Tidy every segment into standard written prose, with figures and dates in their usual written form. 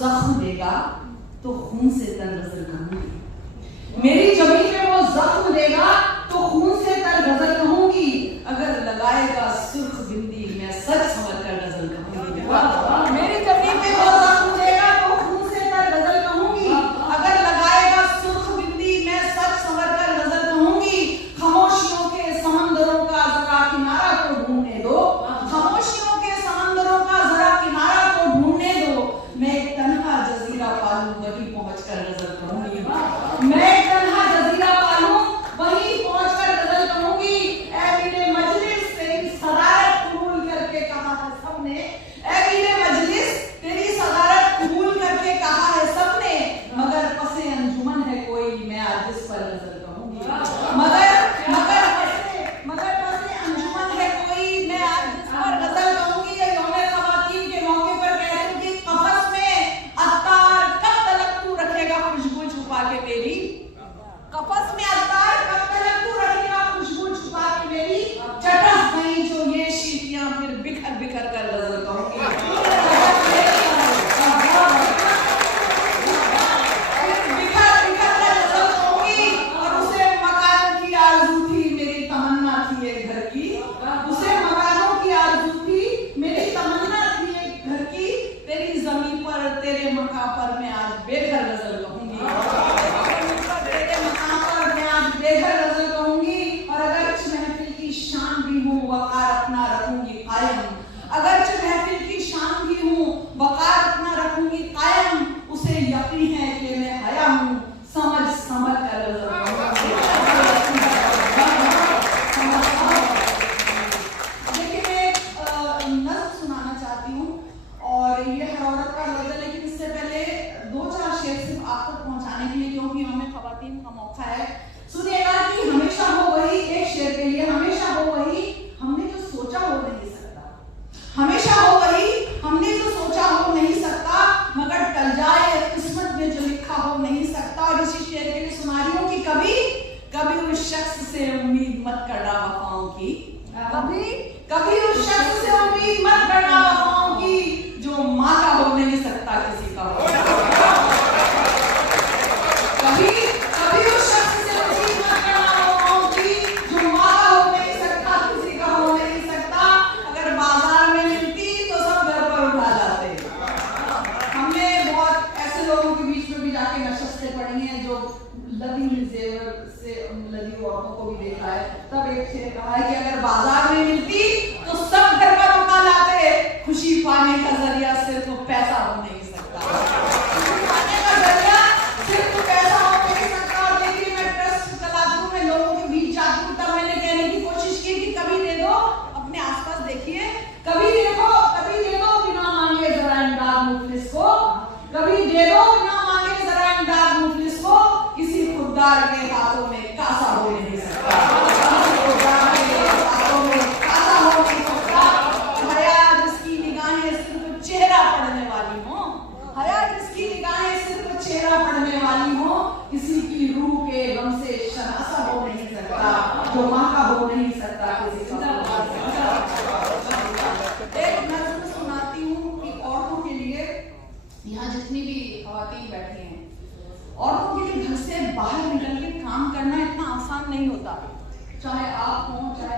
जख्म देगा तो खून से तर गजल कहूंगी, मेरी जमीन में वो जख्म देगा तो खून से तर गजल कहूंगी, अगर लगाएगा सुर्ख बिंदी मैं सच समझ कर गजल कहूंगी। मेरी जमीन में वो जख्म देगा तो खून से तर गजल कहूंगी, अगर लगाएगा सुर्ख बिंदी मैं सच समझ कर गजल कहूंगी। खामोशियों के समंदरों का जरा किनारा तो ढूंढने दो, खामोशियों के समंदरों का जरा किनारा तो ढूंढने दो, मैं एक तन्हा जजीरा पालूं वहीं पहुंचकर गजल कहूंगी, मैं एक तन्हा जजीरा पालूं वहीं पहुंचकर गजल कहूंगी। ऐ मेरे मजलिस तेरी सदारत कबूल करके कहा है सबने, ऐ मेरे मजलिस तेरी सदारत कबूल करके कहा है सबने, मगर पसे अंजुमन है कोई मैं आज इस पर गजल कहूंगी, मगर पसे अंजुमन है कोई मैं आज इस पर गजल कहूंगी। ये यौमे ख़वातीन के मौके पर कह रही थी, कफस में अत्तार कब तलक तू रखेगा खुशबू छुपा के मेरी, कफस में अत्तार कब तलक तू रखेगा खुशबू छुपा के मेरी, चटक गई जो ये शीशियां फिर बिखर बिखर कर गजल कहूंगी, तेरे मकाम पर मैं आज बेघर गजल कहूंगी, तेरे मकाम पर मैं आज बेघर गजल कहूंगी। और अगरच महफिल की शान भी हूँ वकार अपना रखूंगी कायम, अगरच महफिल की शान भी हूँ वकार अपना रखूंगी कायम, उसे यकीन है कि मैं हया हूँ समझ समझ कर गजल कहूंगी। देखिए मैं एक नज़्म सुनाना चाहती हूँ और ये हर औरत का गजल, लेकिन इससे पहले 2-4 शेर सिर्फ आप तक पहुंचाने के लिए, क्योंकि हमें ख़वातीन का मौका है। सुनिएगा कि हमेशा हो वही, एक शेर के लिए, हमेशा हो वही हमने जो सोचा हो नहीं सकता, हमेशा हो वही हमने जो सोचा हो नहीं सकता, मगर टल जाए किस्मत में जो लिखा हो नहीं सकता। और इसी शेर के लिए सुना रही हूँ कि कभी कभी उस शख्स से उम्मीद मत करना वफाओं की, कभी उस शख्स से उम्मीद मत करना वफाओं की, जो माँ का हो नहीं सकता किसी का हो। कभी उस शख्स से उम्मीद मत करना वफाओं की, जो माँ का हो नहीं सकता किसी का हो नहीं सकता, अगर बाजार में मिलती तो सब घर पर उठा जाते। हमने बहुत ऐसे लोगों के बीच में भी जाके नशस्तें पढ़ी हैं जो लदी जेवर से लदी औरतों को भी देखा है, तब एक शेर कहा है कि अगर बाजार में मिलती तो सब घर पर उठा लाते, खुशी पाने का जरिया सिर्फ पैसा हो नहीं सकता, खुशी पाने का जरिया सिर्फ पैसा हो नहीं सकता। और देखिए मैं ट्रस्ट चलाती हूँ, मैं लोगों के बीच जाती हूँ, तब मैंने कहने की कोशिश की कि कभी दे दो, अपने आसपास देखिए, कभी दे दो बिना मांगे जरा इमदाद मुफलिस को, कभी दे दो बिना मांगे जरा इमदाद मुफलिस को, किसी खुददार के हाथों में कासा हो नहीं सकता, किसी खुददार के हाथों में कासा हो नहीं सकता। हया जिसकी निगाहें सिर्फ चेहरा पढ़ने वाली हो, हया जिसकी निगाहें सिर्फ चेहरा पढ़ने वाली हो, किसी की रूह के गम से शनासा हो नहीं सकता, जो माँ का हो नहीं सकता किसी का। एक नज़्म सुनाती हूँ कि औरतों के लिए, यहाँ जितनी भी ख़वातीन बैठी हैं, औरतों के लिए घर से बाहर निकल के काम करना इतना आसान नहीं होता, चाहे आप हों, चाहे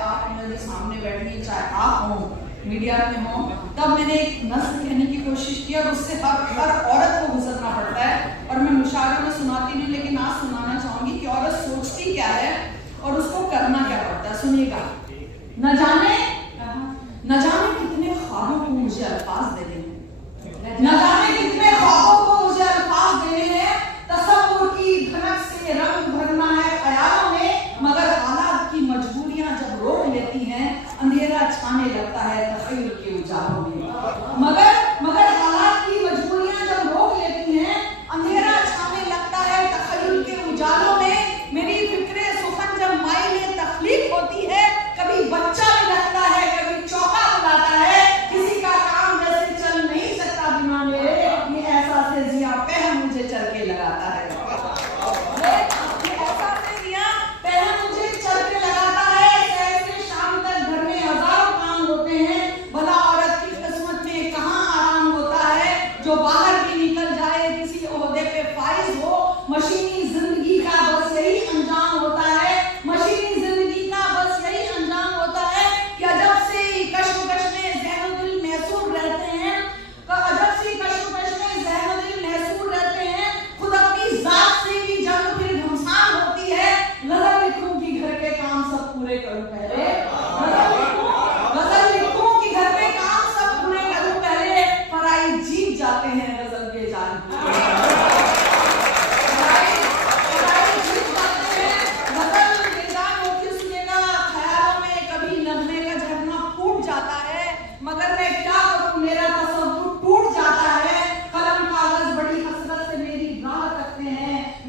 आप मेरे सामने बैठिए, चाहे आप हों मीडिया में हों। तब मैंने एक नज़्म कहने की कोशिश की और उससे हर औरत को गुजरना पड़ता है, और मैं मुशायरे में सुनाती नहीं, लेकिन आज सुनाना चाहूंगी कि औरत सोचती क्या है और उसको करना क्या पड़ता है। सुनिएगा, न जाने कितने ख्वाबों को मुझे अल्फाज देने हैं, न जाने कितने ख्वाबों को मुझे अल्फाज देने हैं, तसव्वुर की धनक से रंग भरना है ख्यालों में, मगर हालात की मजबूरियां जब रोक लेती हैं, अंधेरा छाने लगता है तख़य्युल के उजालों में, मगर हालात की मजबूरियां जब रोक लेती हैं, अंधेरा छाने लगता है तख़य्युल के उजालों में। मेरी फिक्रे सुखन जब मायने तख्लीक होती है,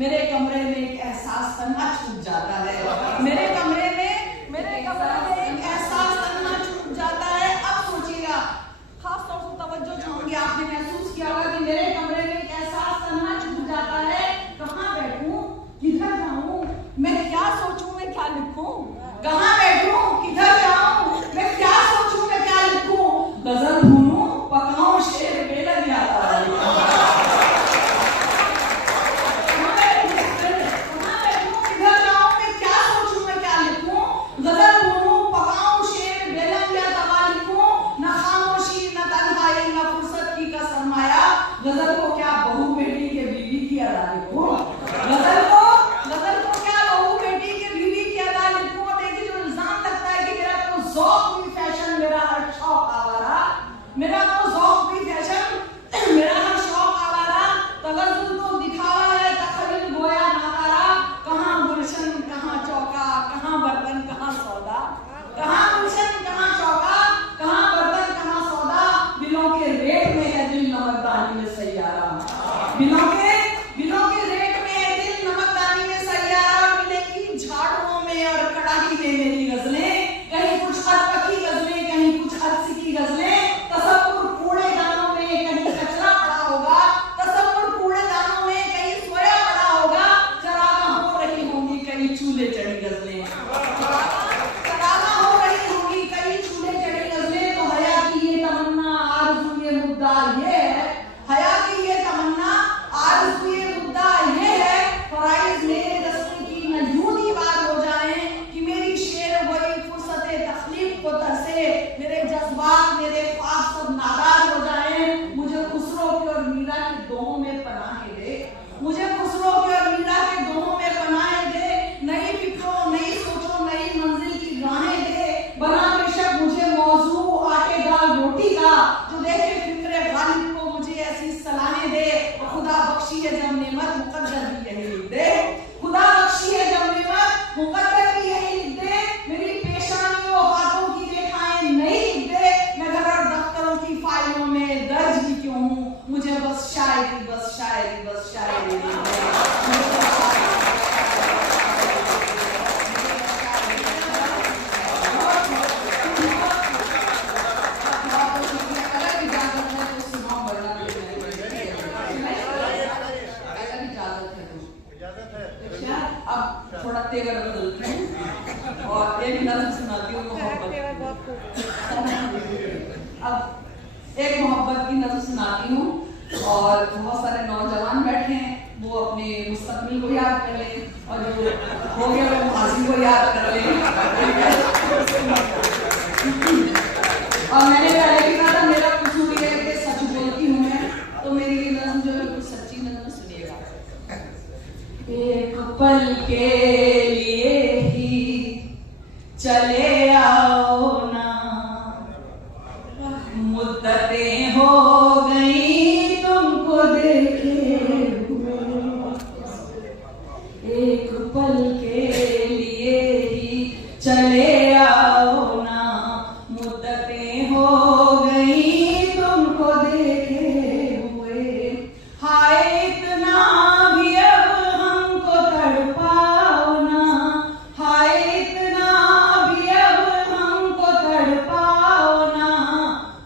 मेरे कमरे में एक एहसास तन्हा छूट जाता है, मेरे कमरे में एक एहसास तन्हा छूट जाता है। अब सोचिएगा, खास तौर से तवज्जो चाहूंगी, आपने महसूस किया होगा कि मेरे कमरे में एक एहसास तन्हा छूट जाता है। कहाँ बैठूं, किधर जाऊं, मैं क्या सोचूं, मैं क्या लिखूं, कहाँ बैठूं, किधर जाऊं, मैं क्या सोचूं, मैं क्या लिखूं, गजल भूनूं, पकाऊं, शेर बेलग आता है। गजल को क्या बहू बेटी के बीवी की अदा लिखूं, गजल को क्या बहू बेटी के बीवी की अदा लिखूं। देखिए जो इल्जाम लगता है कि मेरा तो ज़ौक़ भी फैशन, मेरा हर शौक आवारा, मेरा तो ज़ौक़ भी फैशन, मेरा हर शौक आवारा, तगज़्ज़ुल तो दिखावा है, तखरील गोया नाकारा, कहाँ गुलशन कहाँ चौका, कहाँ बर्तन कहाँ सौदा, कहाँ गुलशन कहाँ चौका, कहाँ बर्तन कहाँ सौदा, दिलों के रेट में है दिल नमकदानी में सैयारा, दिलों के रेट में है दिल नमकदानी में सैयारा। मिलेगी झाड़ुओं में और कड़ाही में मेरी गजलें, कहीं कुछ हरपकी गजलें, कहीं कुछ हरसिकी गजलें, तसव्वुर कूड़ेदानों में कहीं कचरा पड़ा होगा, तसव्वुर कूड़ेदानों में कहीं सोया पड़ा होगा, चरागा हो रही होंगी कहीं चूल्हे चढ़ी गजलें, चरागा हो रही होंगी कहीं चूल्हे चढ़ी गजलें। तो हया की ये तमन्ना, आरज़ू ये मुद्दा ये है, हया की ये तमन्ना, आरज़ू ये मुद्दा ये है, फराइज़ मेरे रस्ते की न यूं दीवार हो जाए कि मेरी शेर वही फुर्सते तख्लीक को तरसे, मेरे जज्बात मेरे ख्वाब सब नादार हो जाए। मुझे खुसरो की और मीरा की दोनों में पनाहे दे, मुझे खुसरो की और मीरा के दोनों में पनाहे दे, नई फिक्रों नई सोचों नई मंजिल की राहें दे, बना बेशक मुझे मौजू आटे दाल रोटी का, जो देखे फिक्रे गालिब को मुझे ऐसी सलाहें दे। और खुदा बख्शी है जब नेमत मुकद्दर भी यही लिख दे, खुदा बख्शी है जब नेमत मुकद्दर भी यही लिख दे, मेरी पेशानियों हाथों की रेखाएं नहीं लिख दे, मैं घर और दफ्तरों की फाइलों में दर्ज ही क्यों हूँ, मुझे बस शायरी बस शायरी बस शायरी लिख दे। अब थोड़ा तेवर बदलते हैं और एक नज़्म सुनाती हूँ मोहब्बत। अब एक मोहब्बत की नज़्म सुनाती हूँ और बहुत सारे नौजवान बैठे हैं, वो अपने मुस्तकबिल को याद कर लें और जो हो गया वो माजी को याद कर लें। और मैंने पहले भी कहा था मेरा कसूर ये है कि सच बोलती हूँ मैं, तो मेरी ये नज़्म जो है कुछ सच्ची नज़्म सुनिएगा। एक पल के लिए ही चले आओ ना, मुद्दतें हो गई तुमको देखे हुए, एक पल के लिए ही चले आओ ना, मुद्दतें हो गई तुमको देखे हुए, हाय इतना भी अब हमको तड़पाओ ना, हाय इतना भी अब हमको तड़पाओ ना,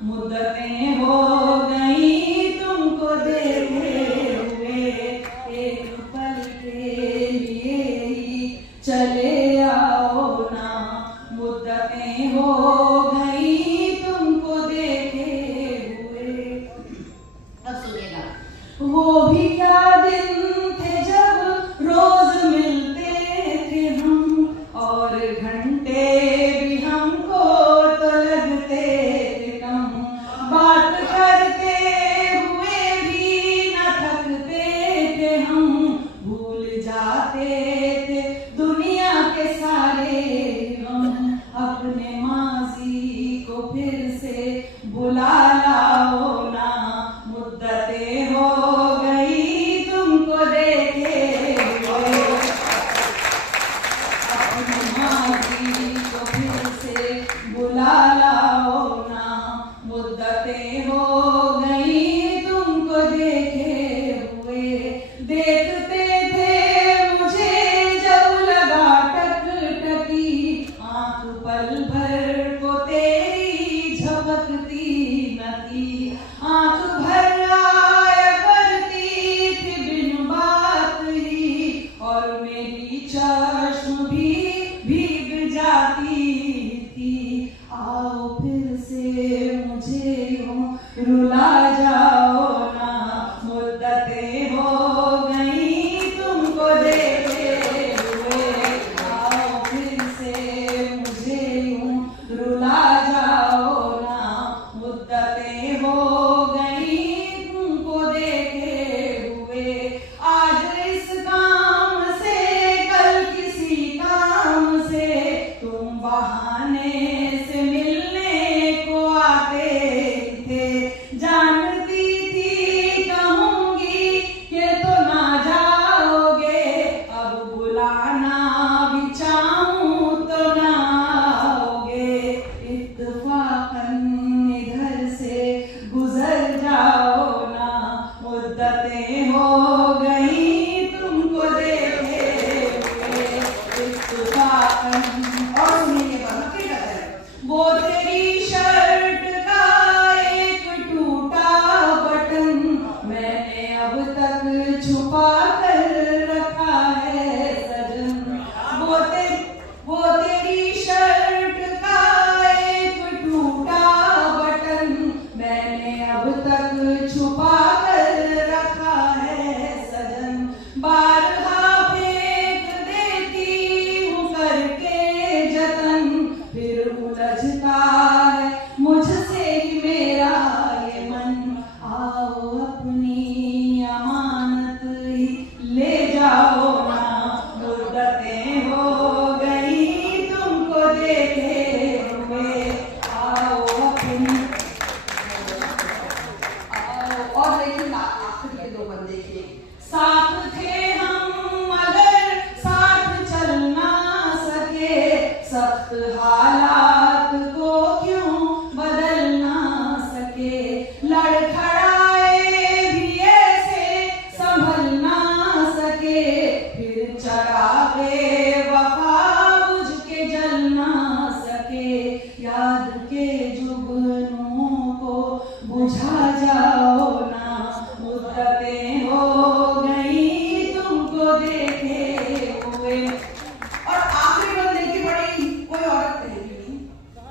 मुद्दतें हो गई तुमको देखे हुए, एक पल के लिए ही चले आओ ना, मुद्दतें हो गई तुमको देखे हुए। अब सुनिएगा, वो भी क्या दिन थे जब रोज मिलते थे हम, और घंटे भी हमको तो लगते थे कम, बात करते हुए भी न थकते थे हम, भूल जाते थे दुनिया के सारे हम, अपने माजी को फिर से बुला लाओ ना, मुद्दतें हो गई छुपा कर रखा है सजन, वो तेरी शर्ट का एक टूटा बटन मैंने अब तक छुपा कर रखा है सजन। बारहा फेंक देती हूँ करके जतन, फिर उलझता है मुझसे ही मेरा ये मन। आओ अपनी अमानत ही ले जाओ ना, मुद्दतें हो गई तुमको देखे हुए। आओ अपनी और देखिए आखिर के दो बंदे के साथ थे हम मगर साथ चल ना सके, सख्त हालात को क्यों बदल ना सके, लड़खड़ाए भी ऐसे संभल ना सके, फिर चढ़ावे वफा बुझ के जल ना सके। याद के जुगनों को बुझा जाओ ना, मुद्दतें हो गई तुमको देखे हुए। और आखिरी बंदे की बड़ी कोई औरत कहेगी नहीं,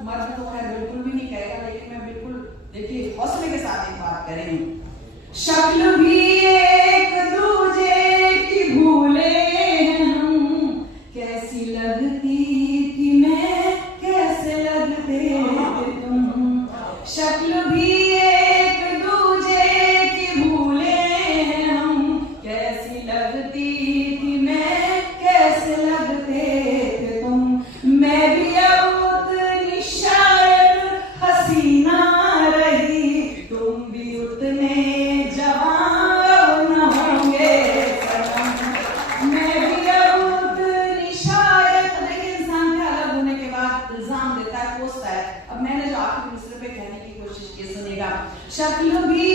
मर्द तो खैर बिल्कुल भी नहीं कहेगा, लेकिन मैं बिल्कुल देखिए हौसले के साथ एक बात करें। शक्ल भी एक दूजे की भूले हैं हम, कैसी लगती थी मैं कैसे लगते थे तुम। शक्ल भी एक दूजे की भूले हैं हम, कैसी लगती थी मैं कैसे लगते थे तुम। मैं भी अब उतनी शायद हसीना रही, तुम भी उतने जवान न होंगे सनम। मैं भी अब उतनी शायद, देखिए इंसान के अलग होने के बाद इल्जाम देता है, कोसता है। अब मैंने जो आखिरी दूसरे पे कहने की कोशिश की सुनिएगा। शक्ल भी